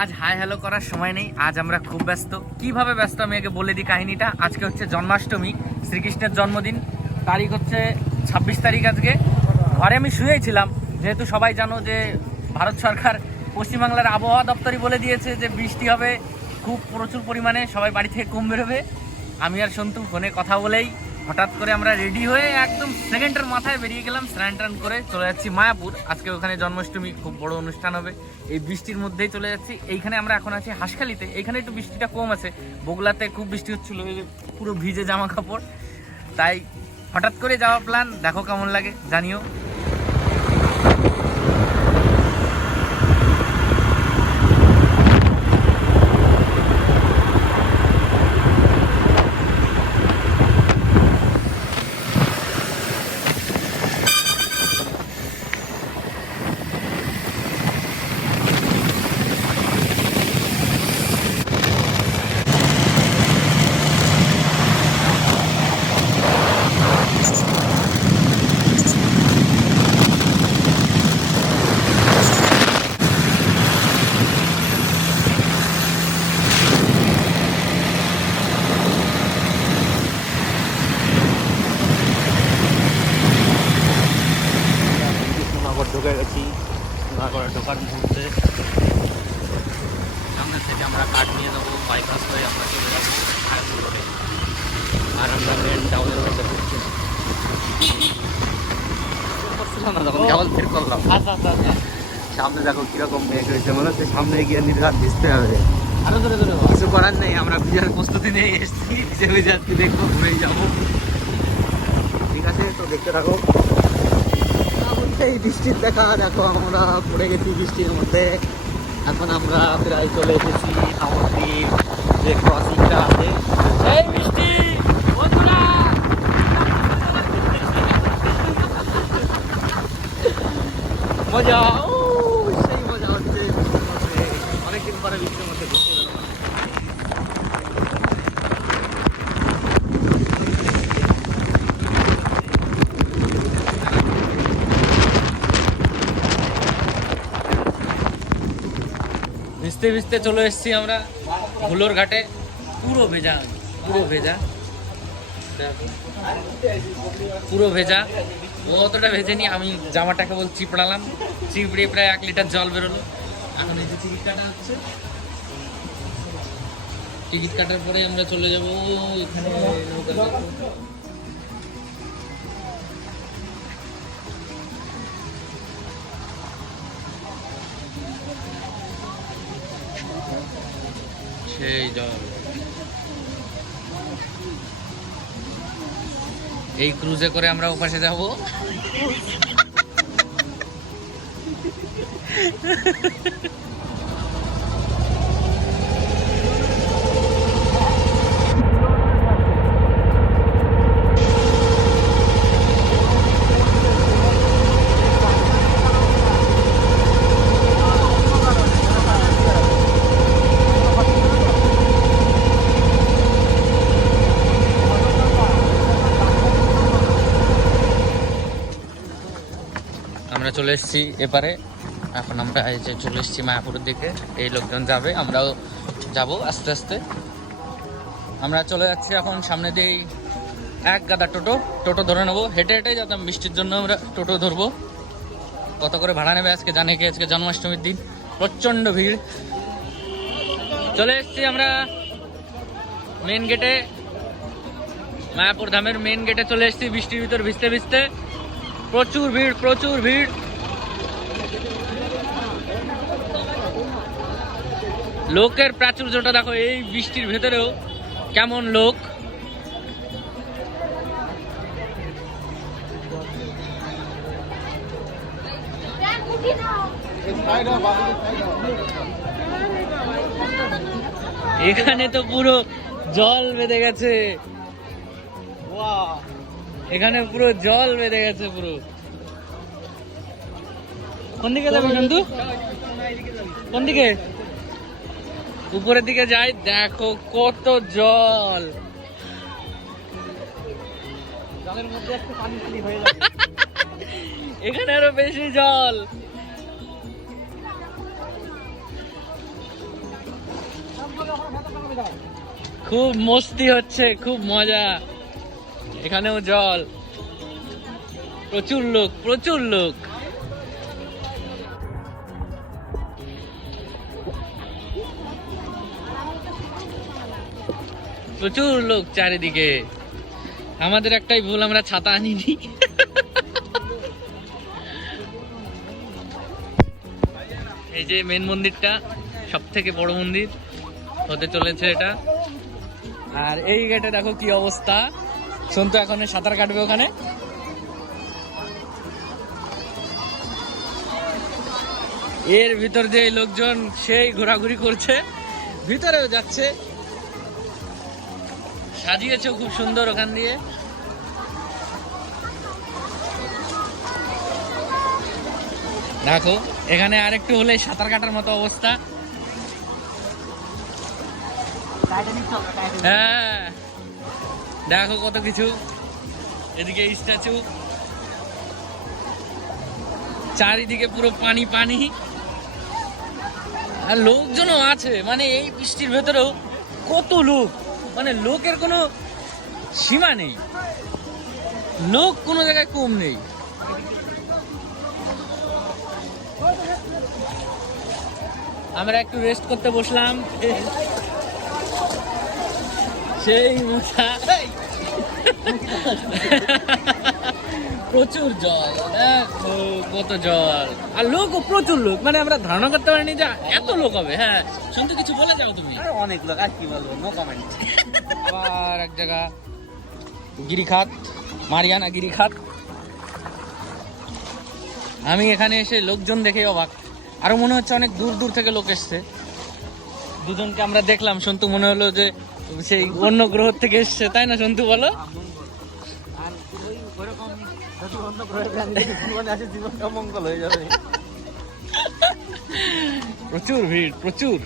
আজ hi hello করার সময় নেই, আজ আমরা খুব ব্যস্ত। কিভাবে ব্যস্ত আমি আগে বলে দিই কাহিনীটা। আজকে হচ্ছে জন্মাষ্টমী, শ্রীকৃষ্ণের জন্মদিন। তারিখ হচ্ছে 26 তারিখ। আজকে ঘরে আমি শুয়েই ছিলাম, যেহেতু সবাই জানো যে ভারত সরকার পশ্চিমবাংলার আবহাওয়া দপ্তরই বলে দিয়েছে যে বৃষ্টি হবে খুব প্রচুর পরিমাণে, সবাই বাড়ি থেকে কম বেরোবে। আমি আর সন্তু ফোনে কথা বলেই হঠাৎ করে আমরা রেডি হয়ে একদম সেকেন্ডের মাথায় বেরিয়ে গেলাম, স্নান টান করে চলে যাচ্ছি মায়াপুর। আজকে ওখানে জন্মাষ্টমী, খুব বড় অনুষ্ঠান হবে। এই বৃষ্টির মধ্যেই চলে যাচ্ছি। এইখানে আমরা এখন আছি হাঁসখালিতে, এইখানে একটু বৃষ্টিটা কম আছে। বগুলাতে খুব বৃষ্টি হচ্ছিল, পুরো ভিজে জামা কাপড়। তাই হঠাৎ করে যাওয়া প্ল্যান, দেখো কেমন লাগে জানিও। ঢুকে গেছি। সোনাগড়ে ঢোকার মুহূর্তে সামনে থেকে আমরা কাঠ নিয়ে যাবো, বাইপাস হয়ে আমরা চলে যাবো মায়াপুর রোডে। আর আমরা মেন টাউনের মধ্যে ঢুকছি না, যখন কেবল বের করলাম। সামনে দেখো কিরকম মেঘ হয়েছে, মনে হচ্ছে সামনে গিয়ে নির্ঘাত ভিজতে হবে। আরো ধরে ধরে কিছু করার নেই, আমরা ভিজার প্রস্তুতি নিয়ে এসেছি। ভিজে ভিজে আজকে দেখবো, ঘুরেই যাবো। ঠিক আছে, তো দেখতে থাকো। এই বৃষ্টির দেখা দেখো, আমরা পড়ে গেছি বৃষ্টির মধ্যে। এখন আমরা প্রায় চলে এসেছি নবদ্বীপ, যে ক্রসিংটা আছে। এই বৃষ্টি বন্ধুরা, মজা, ও সেই মজা হচ্ছে বৃষ্টির মধ্যে। অনেকদিন পরে বৃষ্টির মধ্যে ঘুরতে গেলাম। ভিজতে ভিজতে চলে এসেছি আমরা হুলোর ঘাটে। পুরো ভেজা, পুরো ভেজা, পুরো ভেজা। ও অতটা ভেজেনি, আমি জামাটা কেবল চিপড়ালাম। চিপড়ে প্রায় 1 লিটার জল বেরোলো। এখন এই যে টিকিট কাটা হচ্ছে, টিকিট কাটার পরে আমরা চলে যাবো এখানে। সেই জল, এই ক্রুজে করে আমরা ওপাশে যাব। আমরা চলে এসেছি এপারে। এখন আমরা এই যে চলে এসেছি মায়াপুরের দিকে। এই লোকজন যাবে, আমরাও যাব আস্তে আস্তে। আমরা চলে যাচ্ছি এখন, সামনে দিয়ে এক গাদা টোটো ধরে নেবো। হেঁটে হেঁটে যেতাম, বৃষ্টির জন্য আমরা টোটো ধরবো। কত করে ভাড়া নেবে আজকে জানে কি? আজকে জন্মাষ্টমীর দিন, প্রচণ্ড ভিড়। চলে এসেছি আমরা মেন গেটে, মায়াপুর ধামের মেন গেটে চলে এসেছি। বৃষ্টির ভিতর ভিজতে ভিজতে, প্রচুর ভিড়, প্রচুর ভিড়। লোকের প্রাচুর্যটা দেখো, এই বৃষ্টির ভেতরেও কেমন লোক। এখানে তো পুরো জল বেঁধে গেছে, এখানে পুরো জল বেঁধে গেছে পুরো। কোন দিকে যাবি বন্ধু? কোন দিকে? উপরের দিকে যাই, দেখো কত জল। জলের মধ্যে একটু পানি পানি হয়ে যাবে। এখানে আরো বেশি জল। খুব মস্তি হচ্ছে, খুব মজা। এখানেও জল, প্রচুর লোক, প্রচুর লোক। প্রচুর লোক চারিদিকে। আমাদের একটাই ভুল, আমরা ছাতা আনিনি। এই যে মেন মন্দিরটা, সব থেকে বড় মন্দির হতে চলেছে এটা। আর এই গেটে দেখো কি অবস্থা। সন্তু এখন সাঁতার কাটবে ওখানে। এর ভিতর দিয়ে লোকজন সেই ঘোরাঘুরি করছে, ভিতরেও যাচ্ছে। সাজিয়েছে খুব সুন্দর ওখান দিয়ে। দেখো এখানে আরেকটু হলে সাঁতার কাটার মতো অবস্থা। হ্যাঁ দেখো কত কিছু, এদিকে স্ট্যাচু, চারিদিকে পুরো পানি পানি। আর লোকজনও আছে, মানে এই বৃষ্টির ভেতরেও কত লোক, মানে লোকের কোনো সীমা নেই, লোক কোনো জায়গায় কম নেই। আমরা একটু রেস্ট করতে বসলাম, সেই মজা। প্রচুর জল, দেখো কত জল, আর লোকও প্রচুর লোক, মানে আমরা ধারণা করতে পারিনি যে এত লোক হবে। হ্যাঁ শুনতে কিছু বলে যাও তুমি। অনেক লোক, আর কি বলবো, নো কমেন্ট। আবার এক জায়গা গিরিখাত, মারিয়ানা গিরিখাত। আমি এখানে এসে লোকজন দেখে অবাক, আরো মনে হচ্ছে অনেক দূর দূর থেকে লোক এসছে। দুজনকে আমরা দেখলাম, সন্তু মনে হলো যে সেই অন্য গ্রহ থেকে এসছে, তাই না সন্তু বলো? জীবনটা মঙ্গল হয়ে যাবে। প্রচুর ভিড়, প্রচুর।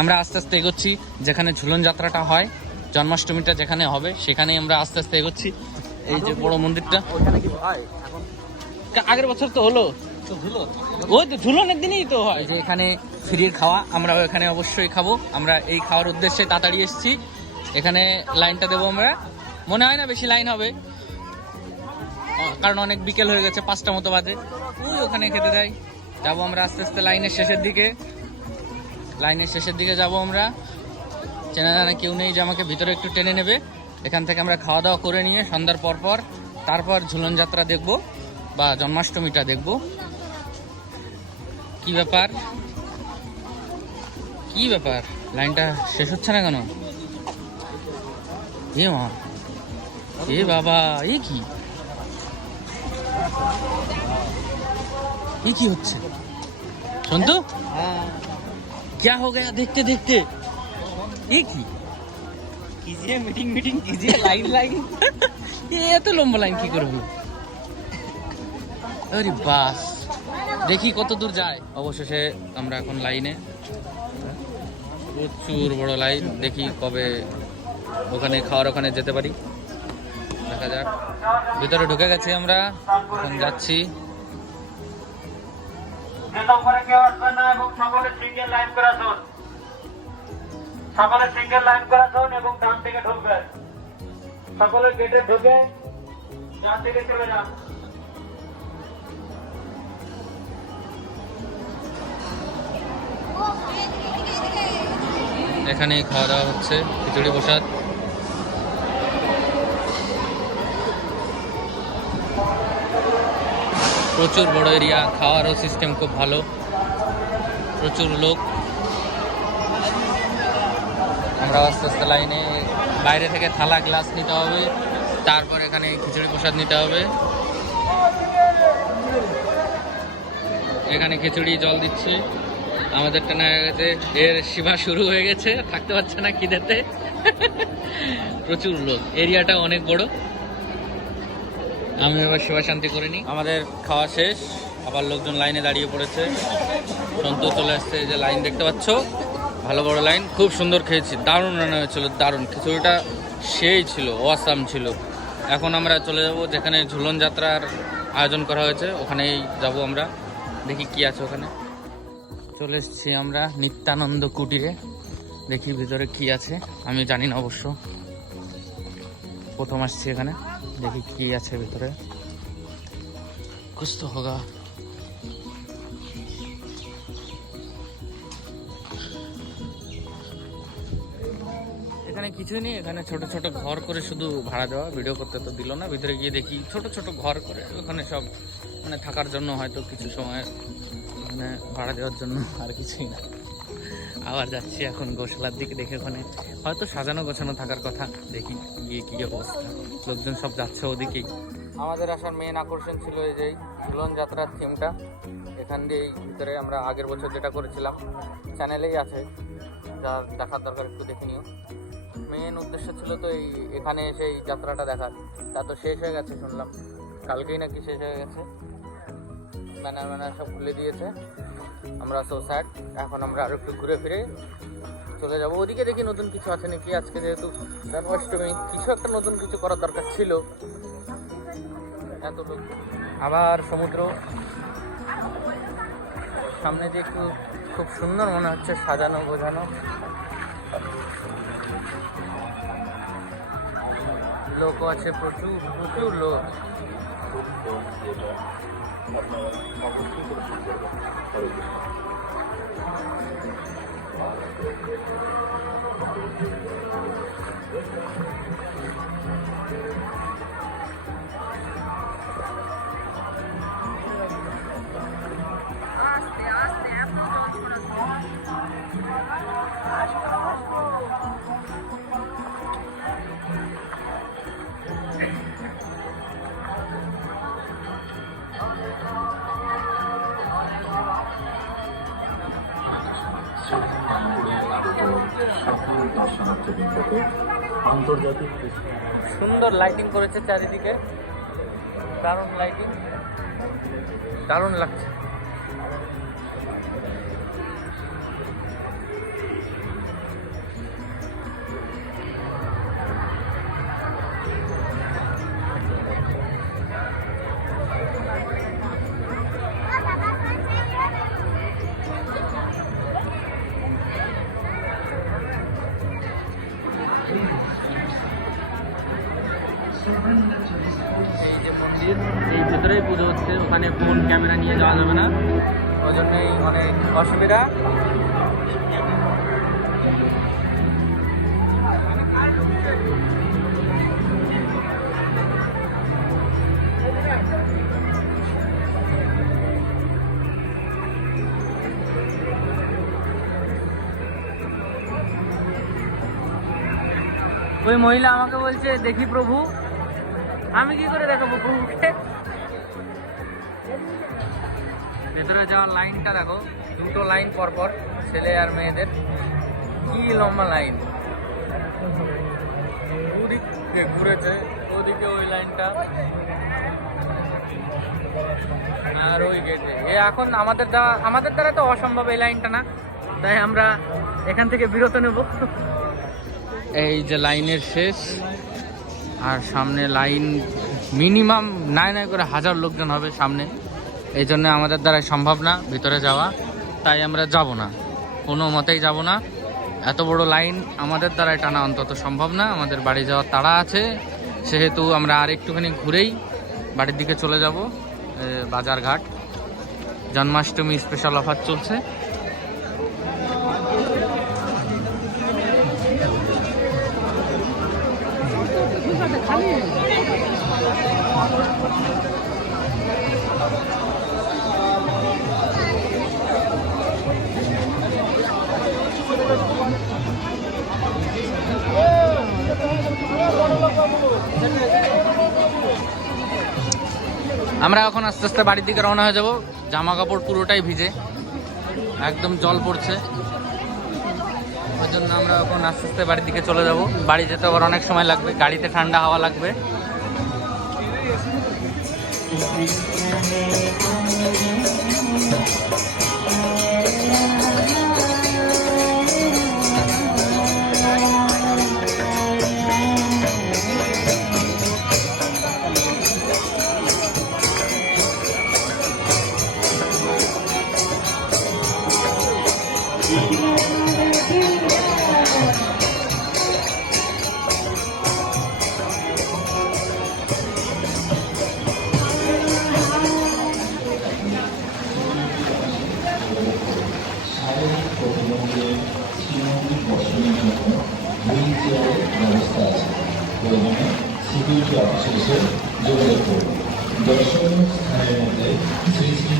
আমরা আস্তে আস্তে এগোচ্ছি যেখানে ঝুলন যাত্রাটা হয়, জন্মাষ্টমীটা যেখানে হবে সেখানেই আমরা আস্তে আস্তে এগোচ্ছি। এই যে বড় মন্দিরটা, ওইখানে কি হয় এখন? আগের বছর তো হলো, ওই তো ঝুলনের দিনই তো হয়। যে এখানে ফ্রির খাওয়া, আমরা এখানে অবশ্যই খাবো। আমরা এই খাওয়ার উদ্দেশ্যে তাড়াতাড়ি এসেছি। এখানে লাইনটা দেবো আমরা, মনে হয় না বেশি লাইন হবে, কারণ অনেক বিকেল হয়ে গেছে, 5টা মতো বাজে। ওই ওখানে খেতে দেয়। যাবো আমরা আস্তে আস্তে লাইনের শেষের দিকে, লাইনের শেষের দিকে যাবো আমরা। চেনা জানা কেউ নেই যে আমাকে ভিতরে একটু টেনে নেবে। এখান থেকে আমরা খাওয়া দাওয়া করে নিয়ে সন্ধ্যার পর তারপর ঝুলন যাত্রা দেখবো বা জন্মাষ্টমীটা দেখবো। কি ব্যাপার, কি ব্যাপার, লাইনটা শেষ হচ্ছে না কেন? এ মা, এ বাবা, এ কি হচ্ছে সন্তু? क्या हो गया देखते देखते? ये की कीजिए मीटिंग कीजिए, लाइन ये এত লম্বা লাইন কি করে হলো? আরে বাস, দেখি কত দূর যায়। অবশেষে আমরা এখন লাইনে, প্রচুর বড় লাইন। দেখি কবে ওখানে খাওয়ার ওখানে যেতে পারি, দেখা যাক। ভিতরে ঢুকে গেছি আমরা, এখন যাচ্ছি। সকলে সিঙ্গেল লাইন করা এবং ডান থেকে ঢুকবেন। সকলে গেটে ঢুকে ডান থেকে চলে যান। এখানে খাওয়া দাওয়া হচ্ছে, খিচুড়ি প্রসাদ। প্রচুর বড় এরিয়া, খাওয়ারও সিস্টেম খুব ভালো, প্রচুর লোক। আমরা আস্তে আস্তে লাইনে, বাইরে থেকে থালা গ্লাস নিতে হবে, তারপর এখানে খিচুড়ি প্রসাদ নিতে হবে। এখানে খিচুড়ি জল দিচ্ছি, আমাদের টানা হয়ে গেছে, এর সীমা শুরু হয়ে গেছে, থাকতে পারছে না খিদেতে। প্রচুর লোক, এরিয়াটা অনেক বড়। আমি এবার সেবা শান্তি করে নিই। আমাদের খাওয়া শেষ, আবার লোকজন লাইনে দাঁড়িয়ে পড়েছে। সন্তু চলে আসছে, যে লাইন দেখতে পাচ্ছ, ভালো বড় লাইন। খুব সুন্দর খেয়েছি, দারুণ রান্না হয়েছিল, দারুণ। খিচুড়িটা সেই ছিল, অসাম ছিল। এখন আমরা চলে যাব যেখানে ঝুলন যাত্রার আয়োজন করা হয়েছে, ওখানেই যাব আমরা। দেখি কি আছে ওখানে। চলে এসেছি আমরা নিত্যানন্দ কুটিরে। দেখি ভিতরে কি আছে, আমি জানি না অবশ্য, প্রথম আসছি এখানে। দেখি কি আছে ভিতরে, কুছ তো হোগা। এখানে কিছুই নেই, এখানে ছোট ছোট ঘর করে শুধু ভাড়া দেওয়া, ভিডিও করতে তো দিল না। ভিতরে গিয়ে দেখি ছোট ছোট ঘর করে, ওখানে সব মানে থাকার জন্য হয়তো কিছু সময় মানে ভাড়া দেওয়ার জন্য, আর কিছুই না। আবার যাচ্ছি এখন গোশালার দিকে, দেখে ওখানে হয়তো সাজানো গোছানো থাকার কথা। দেখি গিয়ে কি অবস্থা, লোকজন সব যাচ্ছে ওদিকেই। আমাদের আসার মেন আকর্ষণ ছিল এই যে ঝুলন যাত্রার থিমটা। এখান দিয়ে ভিতরে আমরা আগের বছর যেটা করেছিলাম, চ্যানেলেই আছে, যা দেখার দরকার একটু দেখে নিও। মেন উদ্দেশ্য ছিল তো এখানে এসে এই যাত্রাটা দেখার। তা তো শেষ হয়ে গেছে শুনলাম, কালকেই নাকি শেষ হয়ে গেছে। ব্যানার সব খুলে দিয়েছে। আমরা সো স্যাড। এখন আমরা আরো একটু ঘুরে ফিরে চলে যাবো ওদিকে, দেখি নতুন কিছু আছে নাকি। আজকে যেহেতু জন্মাষ্টমী, কিছু একটা নতুন কিছু করার দরকার ছিল। এতটুকু আবার সমুদ্র সামনে দিয়ে একটু খুব সুন্দর মনে হচ্ছে, সাজানো গোছানো। লোকও আছে প্রচুর প্রচুর লোক। সুন্দর লাইটিং করেছে চারিদিকে, দারুণ লাইটিং, দারুণ লাগছে। এই যে মন্দির, এই ভেতরেই পুজো হচ্ছে, ওখানে ফোন ক্যামেরা নিয়ে যাওয়া যাবে না, ওই জন্যই অনেক অসুবিধা। ওই মহিলা আমাকে বলছে দেখি প্রভু, আমি কি করে দেখাবো প্রভুকে। ভেতরে যাওয়ার লাইনটা দেখো, দুটো লাইন পরপর, ছেলে আর মেয়েদের, কি লম্বা লাইন। ওদিকে ঘুরেছে, ওদিকে ওই লাইনটা, আর ওই গেটে। এখন আমাদের দ্বারা তো অসম্ভব এই লাইনটা না, তাই আমরা এখান থেকে বিরত নেব। এই যে লাইনের শেষ, আর সামনে লাইন মিনিমাম নাই করে 1000 লোকজন হবে সামনে। এই জন্য আমাদের দ্বারা সম্ভব না ভিতরে যাওয়া, তাই আমরা যাব না, কোনো মতেই যাব না। এত বড় লাইন আমাদের দ্বারা টানা অন্তত সম্ভব না। আমাদের বাড়ি যাওয়ার তাড়া আছে, সেহেতু আমরা আর একটুখানি ঘুরেই বাড়ির দিকে চলে যাব। বাজারঘাট জন্মাষ্টমী স্পেশাল অফার চলছে। আমরা এখন আস্তে আস্তে বাড়ির দিকে রওনা হয়ে যাব। জামা কাপড় পুরোটাই ভিজে, একদম জল পড়ছে, ওই জন্য আমরা এখন আস্তে আস্তে বাড়ির দিকে চলে যাব। বাড়ি যেতে আবার অনেক সময় লাগবে, গাড়িতে ঠান্ডা হাওয়া লাগবে। শারীরিক প্রতিবন্ধী শ্রীমন্দির দর্শনের জন্য হুইল চেয়ারের ব্যবস্থা আছে। প্রয়োজনে সিকিউরিটি অফিসে এসে যোগাযোগ করুন। দর্শনীয় স্থানের মধ্যে শ্রী শ্রী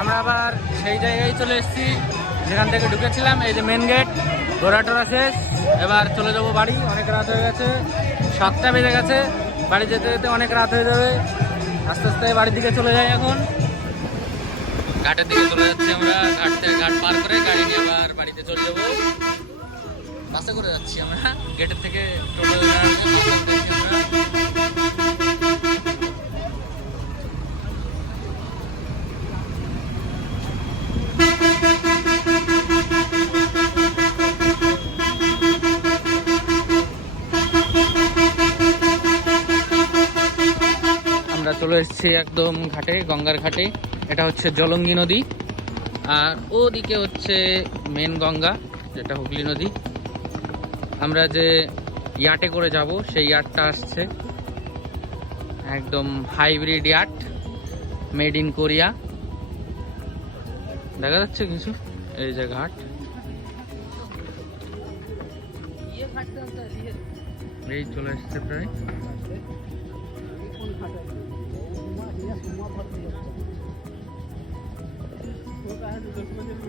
আমরা আবার সেই জায়গায় চলে এসেছি যেখান থেকে ঢুকেছিলাম। এই যে মেন গেট, ঘোরাটোরা শেষ। এবার চলে যাবো বাড়ি, অনেক রাত হয়ে গেছে, 7টা বেজে গেছে। বাড়ি যেতে যেতে অনেক রাত হয়ে যাবে। আস্তে আস্তে বাড়ির দিকে চলে যাই। এখন ঘাটের দিকে চলে যাচ্ছি আমরা। ঘাট থেকে ঘাট পার করে গাড়ি নিয়ে আবার বাড়িতে চলে যাবো। বাসে করে যাচ্ছি আমরা, গেটের থেকে টোটো আমরা চলে এসেছি একদম ঘাটে, গঙ্গার ঘাটে। এটা হচ্ছে জলঙ্গি নদী, আর ওদিকে হচ্ছে মেন গঙ্গা, যেটা হুগলি নদী। আমরা যে ইয়াটে করে যাব সেই ইয়াটটা আসছে, একদম hybrid yacht, made in Korea. দেখা যাচ্ছে কিছু, এই যে ঘাট, এই চলে এসছে প্রায়।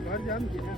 घर जाम की ना